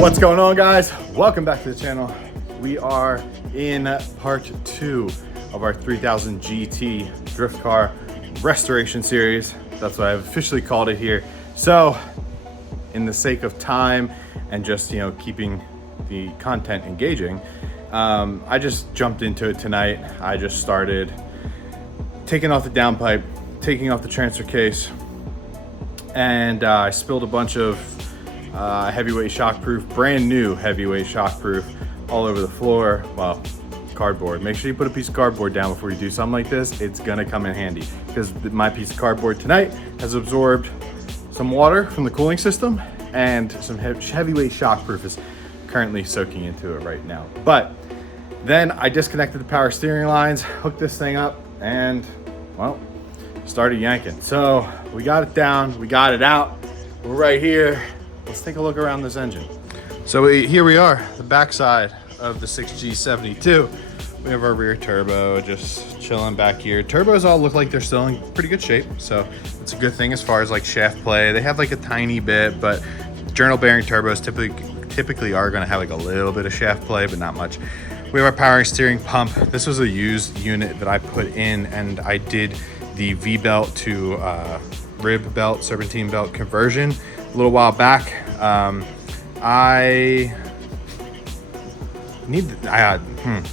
What's going on, guys? Welcome back to the channel. We are in part 2 of our 3000 GT drift car restoration series. That's what I've officially called it here. So in the sake of time and just, keeping the content engaging, I just jumped into it tonight. I just started taking off the downpipe, taking off the transfer case, and I spilled a bunch of heavyweight shockproof, brand new heavyweight shockproof all over the floor. Well, cardboard. Make sure you put a piece of cardboard down before you do something like this. It's gonna come in handy because my piece of cardboard tonight has absorbed some water from the cooling system, and some heavyweight shockproof is currently soaking into it right now. But then I disconnected the power steering lines, hooked this thing up, and well, started yanking. So we got it down, we got it out. We're right here. Let's take a look around this engine. So here we are, the backside of the 6G72. We have our rear turbo just chilling back here. Turbos all look like they're still in pretty good shape, so it's a good thing as far as like shaft play. They have like a tiny bit, but journal bearing turbos typically are going to have like a little bit of shaft play, but not much. We have our power steering pump. This was a used unit that I put in, and I did the V-belt to rib belt, serpentine belt conversion a little while back.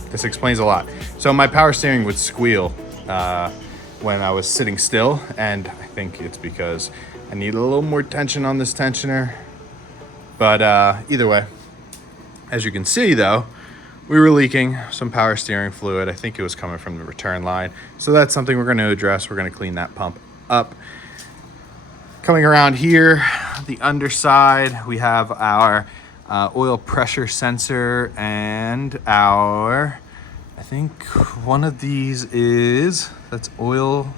This explains a lot. So my power steering would squeal when I was sitting still, and I think it's because I need a little more tension on this tensioner. But either way, as you can see though, we were leaking some power steering fluid. I think it was coming from the return line. So that's something we're going to address. We're going to clean that pump up. Coming around here, the underside, we have our oil pressure sensor and our, I think one of these is, that's oil,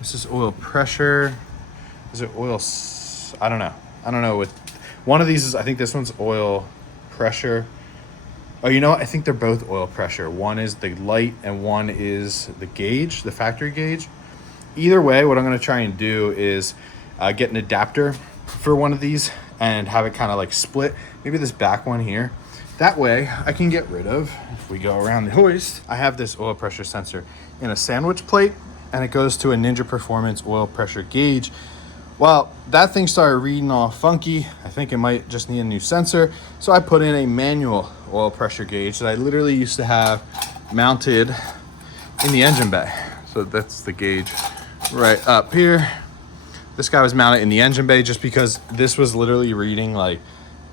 this is oil pressure. Is it oil, I don't know. With one of these is, I think this one's oil pressure. Oh, you know what? I think they're both oil pressure. One is the light and one is the gauge, the factory gauge. Either way, what I'm going to try and do is get an adapter for one of these and have it kind of like split. Maybe this back one here. That way I can get rid of, if we go around the hoist, I have this oil pressure sensor in a sandwich plate, and it goes to a Ninja Performance oil pressure gauge. Well, that thing started reading all funky. I think it might just need a new sensor. So I put in a manual oil pressure gauge that I literally used to have mounted in the engine bay. So that's the gauge right up here. This guy was mounted in the engine bay just because this was literally reading like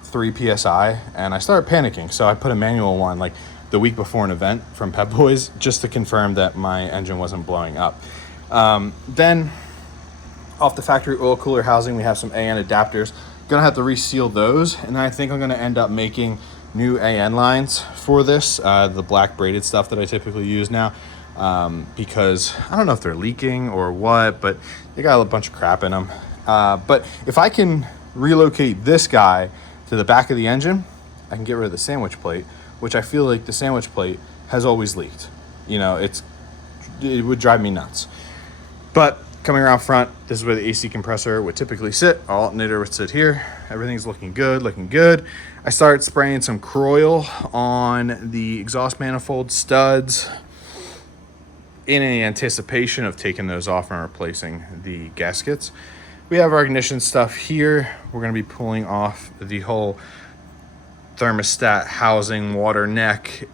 3 PSI, and I started panicking. So I put a manual one like the week before an event from Pep Boys just to confirm that my engine wasn't blowing up. Then off the factory oil cooler housing, we have some AN adapters. Gonna have to reseal those, and I think I'm gonna end up making new AN lines for this, the black braided stuff that I typically use now. Because I don't know if they're leaking or what, but they got a bunch of crap in them. But if I can relocate this guy to the back of the engine, I can get rid of the sandwich plate, which I feel like the sandwich plate has always leaked. It would drive me nuts. But coming around front, this is where the AC compressor would typically sit. Our alternator would sit here. Everything's looking good. I started spraying some Croil on the exhaust manifold studs in anticipation of taking those off and replacing the gaskets. We have our ignition stuff here. We're going to be pulling off the whole thermostat housing, water neck,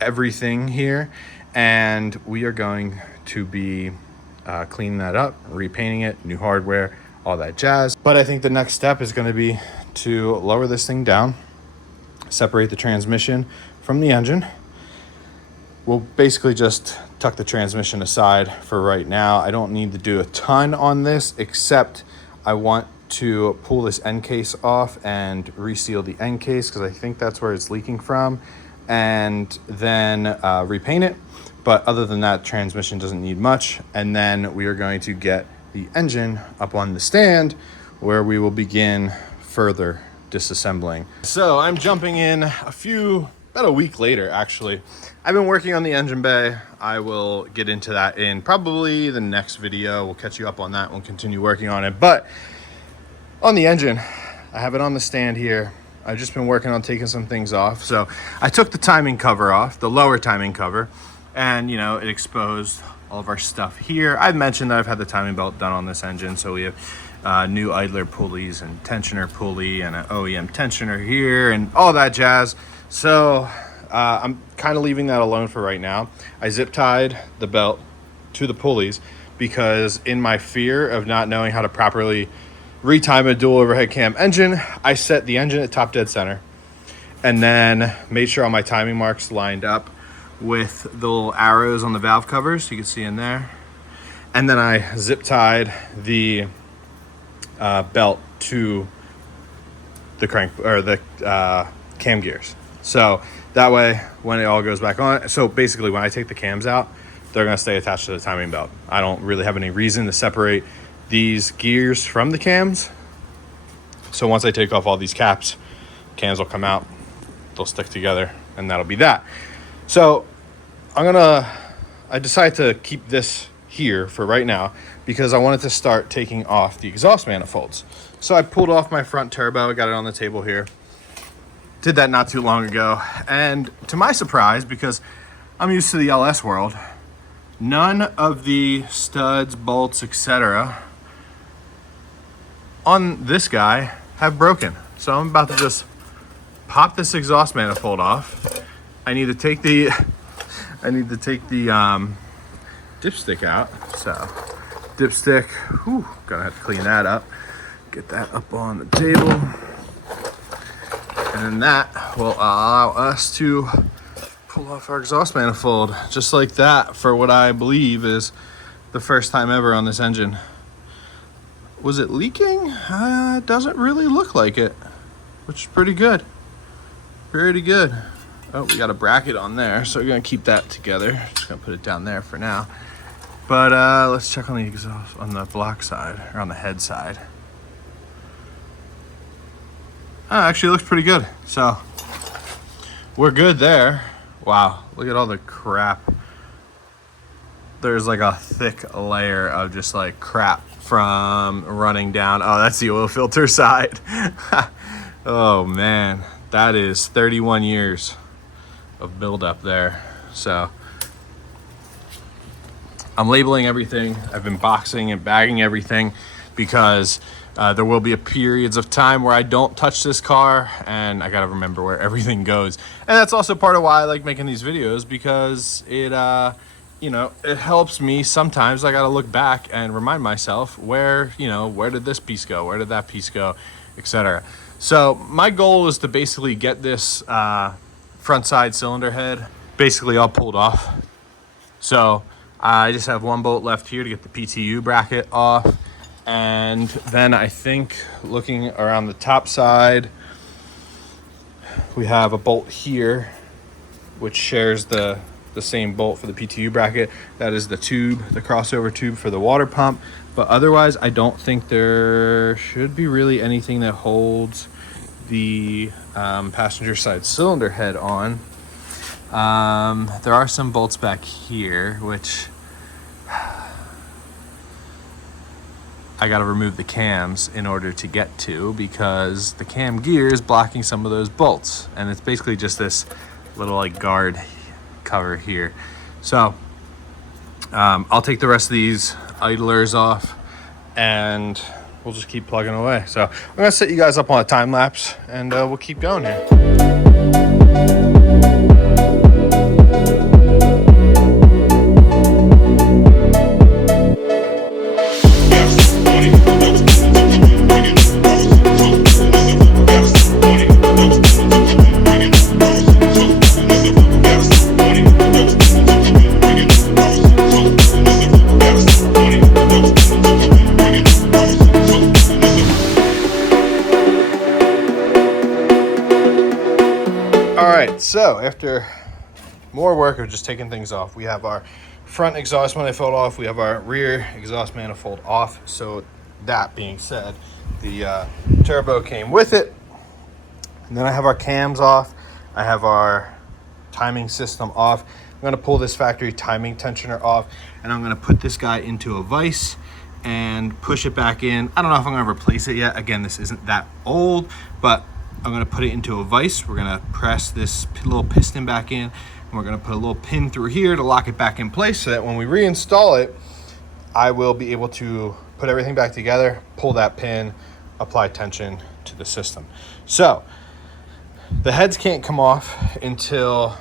everything here, and we are going to be cleaning that up, repainting it, new hardware, all that jazz. But I think the next step is going to be to lower this thing down, separate the transmission from the engine. We'll basically just tuck the transmission aside for right now. I don't need to do a ton on this, except I want to pull this end case off and reseal the end case because I think that's where it's leaking from, and then repaint it. But other than that, transmission doesn't need much. And then we are going to get the engine up on the stand where we will begin further disassembling. So I'm jumping in about a week later, actually. I've been working on the engine bay. I will get into that in probably the next video. We'll catch you up on that. We'll continue working on it. But on the engine, I have it on the stand here. I've just been working on taking some things off. So I took the timing cover off, the lower timing cover, and you know, it exposed all of our stuff here. I've mentioned that I've had the timing belt done on this engine, so we have new idler pulleys and tensioner pulley and an OEM tensioner here and all that jazz. So I'm kind of leaving that alone for right now. I zip tied the belt to the pulleys because in my fear of not knowing how to properly retime a dual overhead cam engine, I set the engine at top dead center and then made sure all my timing marks lined up with the little arrows on the valve covers you can see in there. And then I zip tied the belt to the crank or the cam gears. So that way when it all goes back on, so basically when I take the cams out, they're going to stay attached to the timing belt. I don't really have any reason to separate these gears from the cams. So once I take off all these caps, cams will come out, they'll stick together, and that'll be that. So I decided to keep this here for right now because I wanted to start taking off the exhaust manifolds. So I pulled off my front turbo, got it on the table here. Did that not too long ago. And to my surprise, because I'm used to the LS world, none of the studs, bolts, etc. on this guy have broken. So I'm about to just pop this exhaust manifold off. I need to take the dipstick out. So dipstick, gonna have to clean that up. Get that up on the table. And then that will allow us to pull off our exhaust manifold just like that for what I believe is the first time ever on this engine. Was it leaking? It doesn't really look like it, which is pretty good. Pretty good. Oh, we got a bracket on there, so we're gonna keep that together. Just gonna put it down there for now. But let's check on the exhaust on the block side or on the head side. Oh, actually looks pretty good. So we're good there. Wow, look at all the crap. There's like a thick layer of just like crap from running down. Oh, that's the oil filter side. Oh man, that is 31 years of buildup there. So I'm labeling everything. I've been boxing and bagging everything because there will be periods of time where I don't touch this car and I gotta remember where everything goes. And that's also part of why I like making these videos, because it you know, it helps me sometimes. I gotta look back and remind myself where, you know, where did this piece go, where did that piece go, etc. So my goal is to basically get this front side cylinder head basically all pulled off. So I just have one bolt left here to get the PTU bracket off. And then I think looking around the top side, we have a bolt here, which shares the same bolt for the PTU bracket. That is the tube, the crossover tube for the water pump. But otherwise, I don't think there should be really anything that holds the passenger side cylinder head on. There are some bolts back here, which I got to remove the cams in order to get to, because the cam gear is blocking some of those bolts, and it's basically just this little like guard cover here. So I'll take the rest of these idlers off and we'll just keep plugging away. So I'm gonna set you guys up on a time lapse and we'll keep going here. So after more work of just taking things off, we have our front exhaust manifold off, we have our rear exhaust manifold off. So that being said, the turbo came with it. And then I have our cams off, I have our timing system off. I'm going to pull this factory timing tensioner off, and I'm going to put this guy into a vise and push it back in. I don't know if I'm going to replace it yet. Again, this isn't that old, but I'm gonna put it into a vise. We're gonna press this little piston back in, and we're gonna put a little pin through here to lock it back in place so that when we reinstall it, I will be able to put everything back together, pull that pin, apply tension to the system. So the heads can't come off until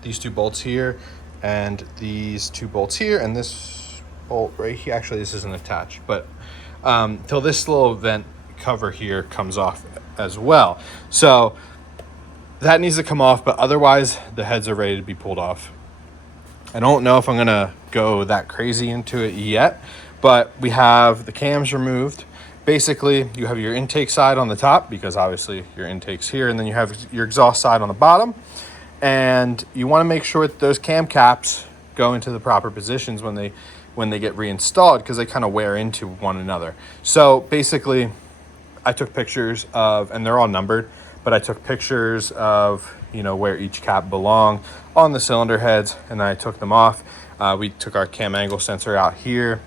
these two bolts here and these two bolts here and this bolt right here. Actually, this isn't attached, but till this little vent cover here comes off as well. So that needs to come off, but otherwise the heads are ready to be pulled off. I don't know if I'm gonna go that crazy into it yet, but we have the cams removed. Basically, you have your intake side on the top because obviously your intake's here, and then you have your exhaust side on the bottom. And you want to make sure that those cam caps go into the proper positions when they get reinstalled, because they kind of wear into one another. So basically, I took pictures of, and they're all numbered, but I took pictures of, you know, where each cap belonged on the cylinder heads, and then I took them off. We took our cam angle sensor out here,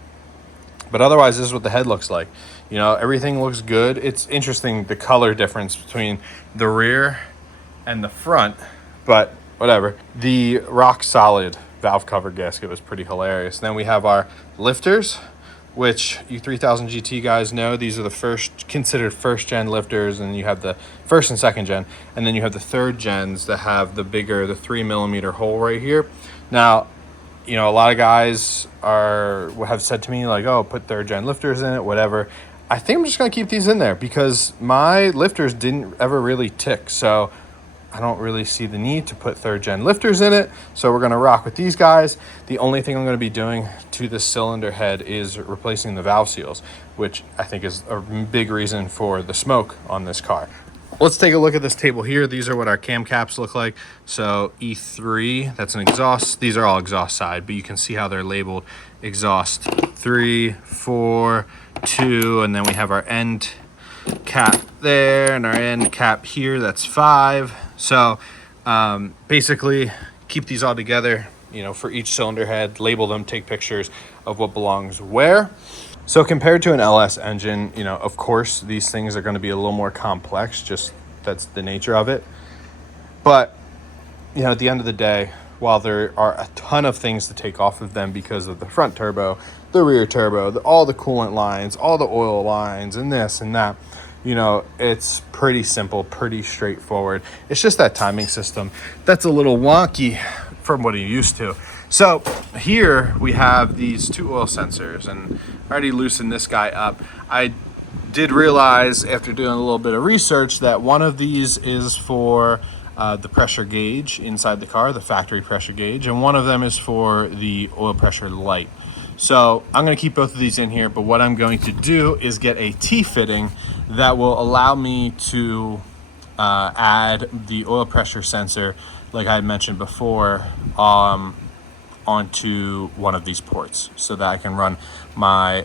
but otherwise this is what the head looks like. You know, everything looks good. It's interesting, the color difference between the rear and the front, but whatever. The rock solid valve cover gasket was pretty hilarious. Then we have our lifters, which you 3000 GT guys know, these are the considered first gen lifters, and you have the first and second gen, and then you have the third gens that have the 3mm hole right here. Now, you know, a lot of guys have said to me like, oh, put third gen lifters in it, whatever. I think I'm just gonna keep these in there because my lifters didn't ever really tick, so I don't really see the need to put third gen lifters in it. So we're gonna rock with these guys. The only thing I'm gonna be doing to this cylinder head is replacing the valve seals, which I think is a big reason for the smoke on this car. Let's take a look at this table here. These are what our cam caps look like. So E3, that's an exhaust. These are all exhaust side, but you can see how they're labeled exhaust 3, 4, 2, and then we have our end cap there and our end cap here, that's 5. So basically keep these all together, you know, for each cylinder head, label them, take pictures of what belongs where. So compared to an LS engine, you know, of course, these things are going to be a little more complex, just that's the nature of it. But, you know, at the end of the day, while there are a ton of things to take off of them because of the front turbo, the rear turbo, all the coolant lines, all the oil lines, and this and that, you know, it's pretty simple, pretty straightforward. It's just that timing system that's a little wonky from what you're used to. So here we have these two oil sensors, and I already loosened this guy up. I did realize after doing a little bit of research that one of these is for the pressure gauge inside the car, the factory pressure gauge, and one of them is for the oil pressure light. So I'm going to keep both of these in here, but what I'm going to do is get a T-fitting that will allow me to add the oil pressure sensor, like I had mentioned before, onto one of these ports so that I can run my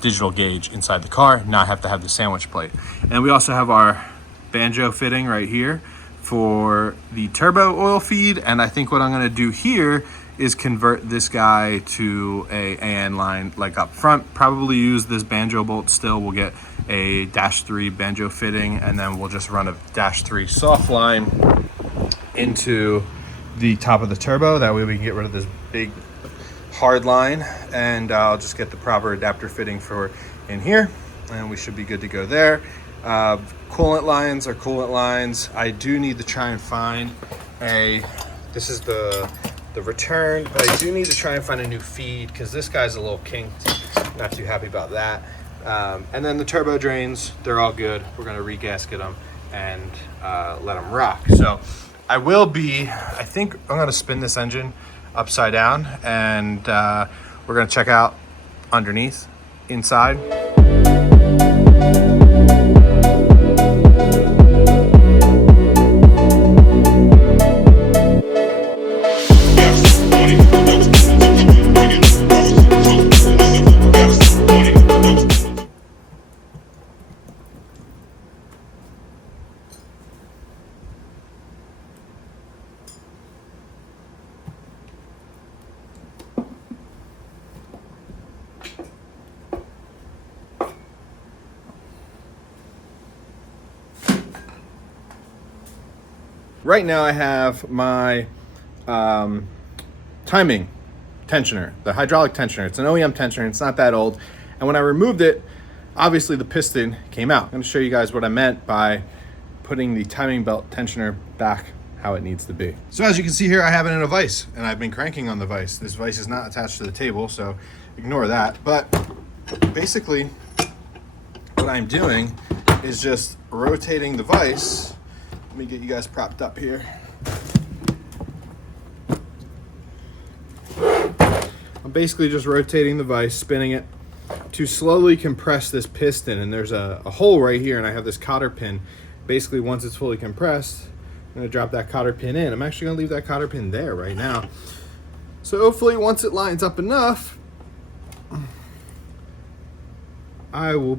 digital gauge inside the car, not have to have the sandwich plate. And we also have our banjo fitting right here for the turbo oil feed, and I think what I'm going to do here is convert this guy to a AN line like up front. Probably use this banjo bolt still. We'll get a -3 banjo fitting, and then we'll just run a -3 soft line into the top of the turbo. That way we can get rid of this big hard line, and I'll just get the proper adapter fitting for in here, and we should be good to go there. Coolant lines are coolant lines. I do need to try and find this is the return, but I do need to try and find a new feed because this guy's a little kinked. Not too happy about that. And then the turbo drains, they're all good. We're gonna re-gasket them and let them rock. So I think I'm gonna spin this engine upside down, and we're gonna check out underneath, inside. Right now I have my timing tensioner, the hydraulic tensioner. It's an OEM tensioner. It's not that old. And when I removed it, obviously the piston came out. I'm going to show you guys what I meant by putting the timing belt tensioner back how it needs to be. So as you can see here, I have it in a vise, and I've been cranking on the vise. This vise is not attached to the table, so ignore that. But basically, what I'm doing is just rotating the vise. Let me get you guys propped up here. I'm basically just rotating the vise, spinning it to slowly compress this piston. And there's a hole right here, and I have this cotter pin. Basically, once it's fully compressed, I'm going to drop that cotter pin in. I'm actually going to leave that cotter pin there right now. So hopefully once it lines up enough, I will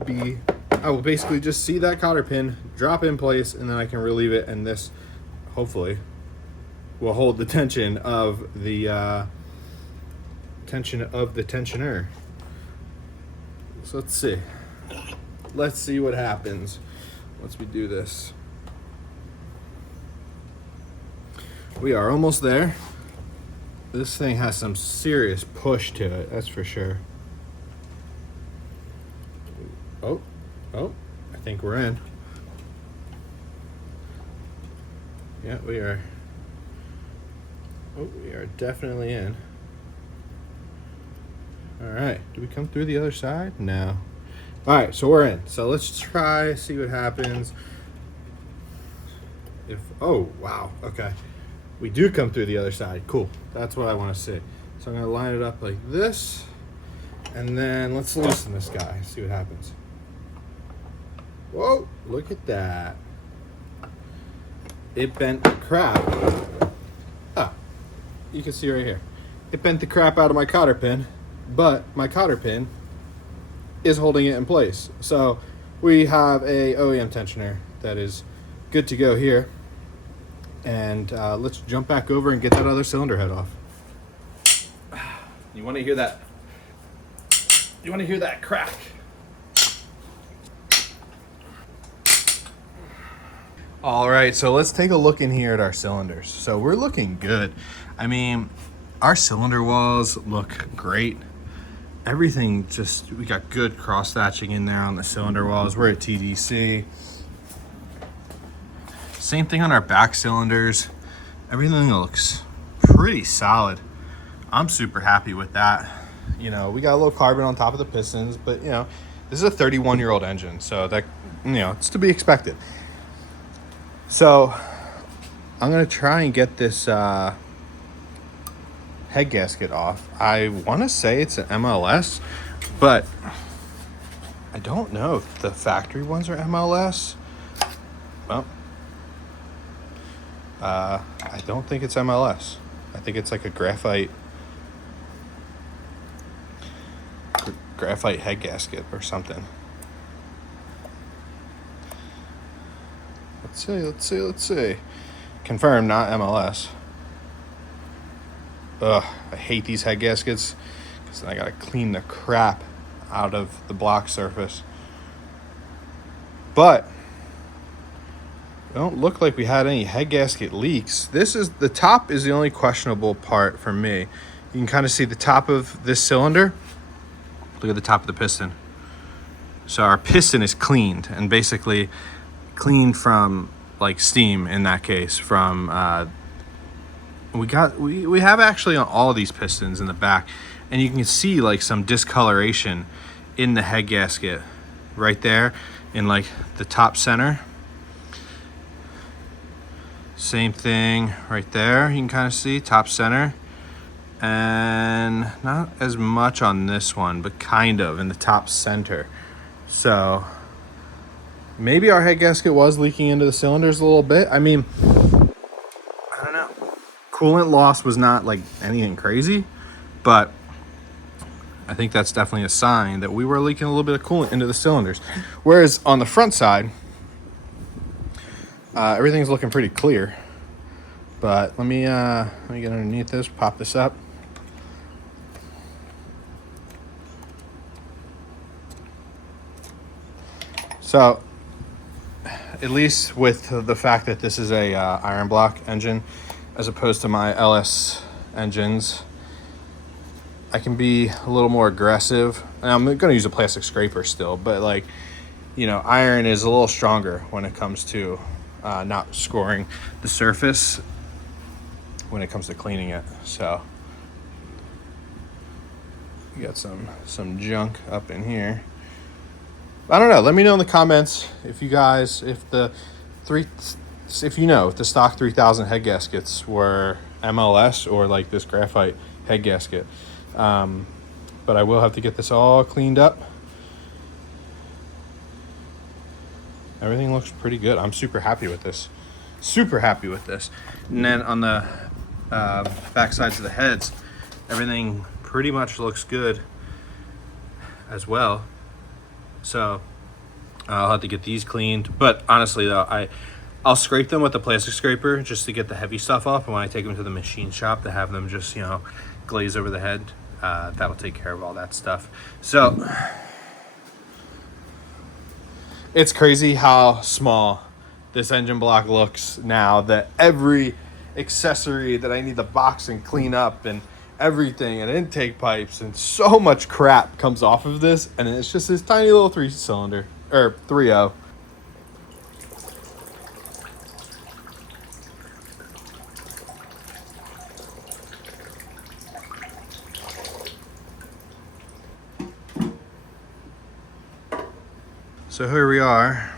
basically just see that cotter pin drop in place, and then I can relieve it, and this hopefully will hold the tension of the tensioner. So let's see what happens once we do this. We are almost there. This thing has some serious push to it, that's for sure. Oh, I think we're in. Yeah, we are. Oh, we are definitely in. All right, do we come through the other side? No. All right, so we're in. So let's try, see what happens. Oh, wow, okay. We do come through the other side. Cool. That's what I want to see. So I'm going to line it up like this. And then let's loosen this guy. See what happens. Whoa, look at that. It bent the crap. You can see right here. It bent the crap out of my cotter pin, but my cotter pin is holding it in place. So we have a OEM tensioner that is good to go here. And let's jump back over and get that other cylinder head off. You want to hear that? You want to hear that crack? All right, so let's take a look in here at our cylinders. So we're looking good. I mean, our cylinder walls look great. Everything we got good cross hatching in there on the cylinder walls. We're at TDC. Same thing on our back cylinders. Everything looks pretty solid. I'm super happy with that. You know, we got a little carbon on top of the pistons, but you know, this is a 31-year-old engine, so that, you know, it's to be expected. So I'm gonna try and get this head gasket off. I want to say it's an MLS, but I don't know if the factory ones are MLS. Well, I don't think it's MLS. I think it's like a graphite head gasket or something. Let's see. Confirmed, not MLS. Ugh, I hate these head gaskets because I gotta clean the crap out of the block surface. But it don't look like we had any head gasket leaks. The top is the only questionable part for me. You can kind of see the top of this cylinder. Look at the top of the piston. So our piston is cleaned, and basically cleaned from like steam in that case. From we have actually on all of these pistons in the back, and you can see like some discoloration in the head gasket right there in like the top center. Same thing right there, you can kind of see top center, and not as much on this one, but kind of in the top center. So maybe our head gasket was leaking into the cylinders a little bit. I mean, I don't know. Coolant loss was not like anything crazy, but I think that's definitely a sign that we were leaking a little bit of coolant into the cylinders. Whereas on the front side, everything's looking pretty clear. But let me get underneath this, pop this up. So at least with the fact that this is a iron block engine as opposed to my LS engines, I can be a little more aggressive. And I'm going to use a plastic scraper still, but like, you know, iron is a little stronger when it comes to not scoring the surface when it comes to cleaning it. So you got some junk up in here. I don't know. Let me know in the comments if you guys, if the stock 3000 head gaskets were MLS or like this graphite head gasket. But I will have to get this all cleaned up. Everything looks pretty good. I'm super happy with this. Super happy with this. And then on the back sides of the heads, everything pretty much looks good as well. So I'll have to get these cleaned. But honestly though, I'll scrape them with the plastic scraper just to get the heavy stuff off. And when I take them to the machine shop to have them just, you know, glaze over the head, that'll take care of all that stuff. So it's crazy how small this engine block looks now, that every accessory that I need to box and clean up and everything, and intake pipes and so much crap comes off of this, and it's just this tiny little 3-cylinder or 3.0. So here we are,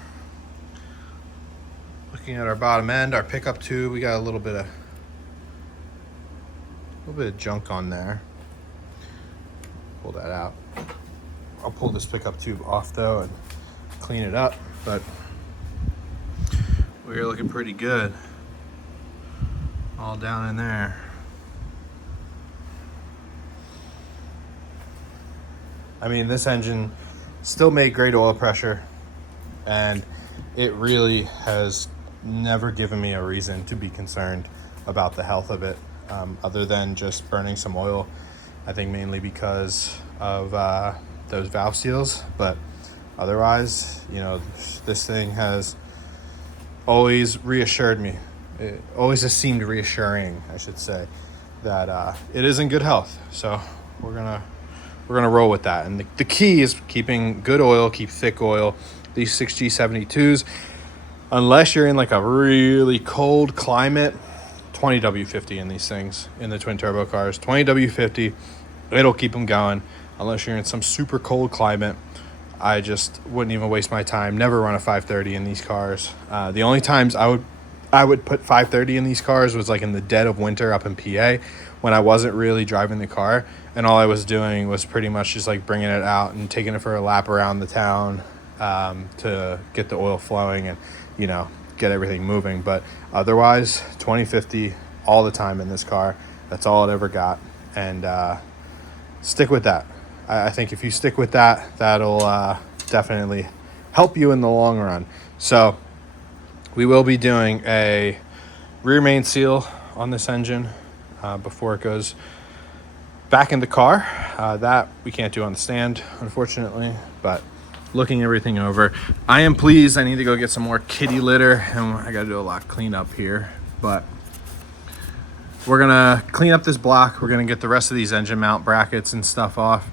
looking at our bottom end, our pickup tube. We got a little bit of junk on there. Pull that out. I'll pull this pickup tube off though and clean it up, but we're looking pretty good. All down in there. I mean, this engine still made great oil pressure, and it really has never given me a reason to be concerned about the health of it, other than just burning some oil. I think mainly because of those valve seals, but otherwise, you know, this thing has always reassured me. It always has seemed reassuring, I should say, that it is in good health. So we're gonna roll with that. And the key is keeping good oil, keep thick oil. These 6G72s, unless you're in like a really cold climate, 20W50 in these things, in the twin turbo cars, 20W50, it'll keep them going. Unless you're in some super cold climate, I just wouldn't even waste my time. Never run a 530 in these cars. The only times I would put 530 in these cars was like in the dead of winter up in PA, when I wasn't really driving the car, and all I was doing was pretty much just like bringing it out and taking it for a lap around the town, to get the oil flowing and, you know, get everything moving. But otherwise, 2050 all the time in this car. That's all it ever got. And stick with that. I think if you stick with that, that'll definitely help you in the long run. So we will be doing a rear main seal on this engine before it goes back in the car. That we can't do on the stand, unfortunately, but looking everything over, I am pleased. I need to go get some more kitty litter, and I got to do a lot of cleanup here, but we're gonna clean up this block. We're gonna get the rest of these engine mount brackets and stuff off,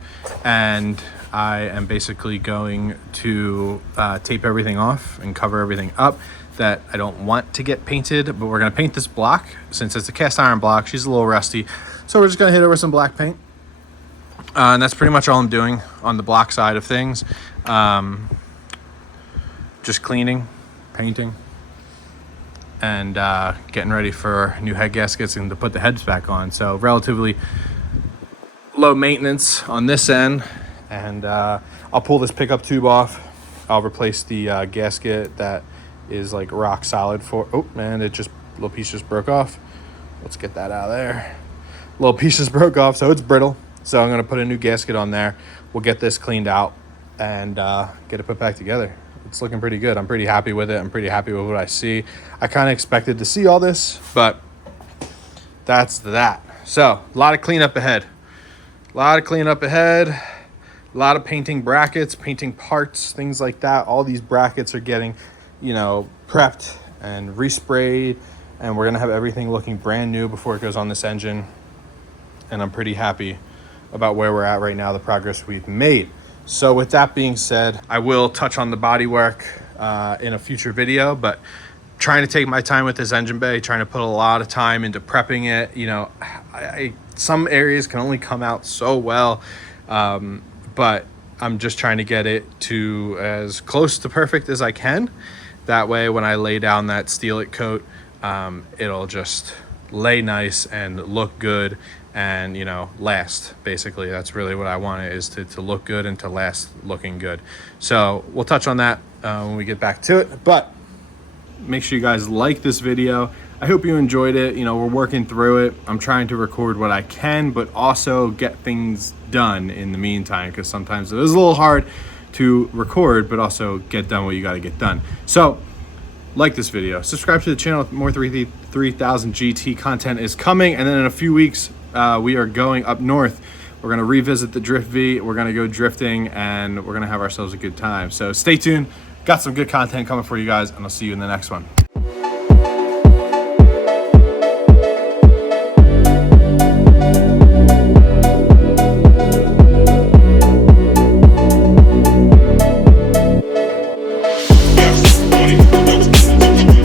and I am basically going to tape everything off and cover everything up that I don't want to get painted. But we're gonna paint this block. Since it's a cast iron block, she's a little rusty, so we're just gonna hit her with some black paint. And that's pretty much all I'm doing on the block side of things. Just cleaning, painting, and getting ready for new head gaskets and to put the heads back on. So relatively low maintenance on this end. And I'll pull this pickup tube off. I'll replace the gasket that is like rock solid for, oh man, little piece just broke off. Let's get that out of there. Little piece just broke off, so it's brittle. So I'm gonna put a new gasket on there. We'll get this cleaned out and get it put back together. It's looking pretty good. I'm pretty happy with it. I'm pretty happy with what I see. I kind of expected to see all this, but that's that. So a lot of cleanup ahead. A lot of painting brackets, painting parts, things like that. All these brackets are getting you know, prepped and resprayed, and we're gonna have everything looking brand new before it goes on this engine. And I'm pretty happy about where we're at right now, the progress we've made. So with that being said, I will touch on the bodywork in a future video, but trying to take my time with this engine bay, trying to put a lot of time into prepping it. You know, some areas can only come out so well, but I'm just trying to get it to as close to perfect as I can. That way, when I lay down that Steelite coat, it'll just lay nice and look good and, you know, last. Basically, that's really what I want it is to look good and to last looking good. So we'll touch on that when we get back to it. But make sure you guys like this video. I hope you enjoyed it. You know, we're working through it. I'm trying to record what I can, but also get things done in the meantime, because sometimes it is a little hard to record, but also get done what you got to get done. So like this video, subscribe to the channel. More 3000 GT content is coming. And then in a few weeks, we are going up north. We're going to revisit the Drift V. We're going to go drifting, and we're going to have ourselves a good time. So stay tuned. Got some good content coming for you guys, and I'll see you in the next one.